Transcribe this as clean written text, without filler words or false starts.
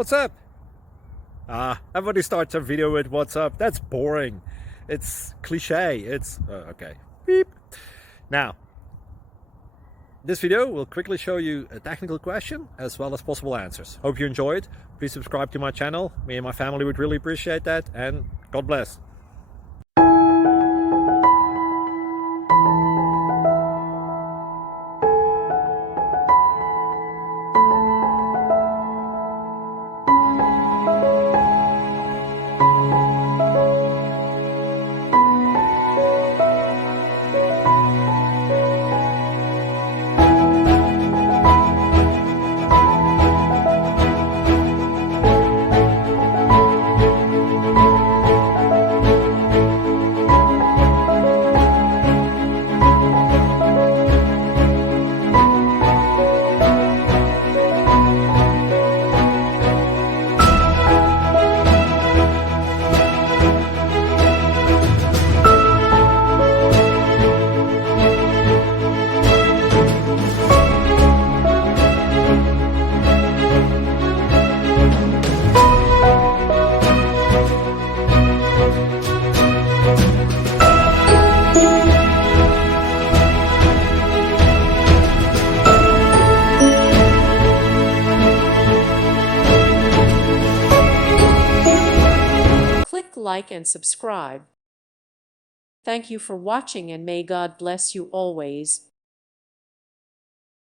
What's up? Everybody starts a video with what's up. That's boring. It's cliche. It's okay. Beep. Now, this video will quickly show you a technical question as well as possible answers. Hope you enjoyed. Please subscribe to my channel. Me and my family would really appreciate that, and God bless. Like and subscribe. Thank you for watching, and may God bless you always.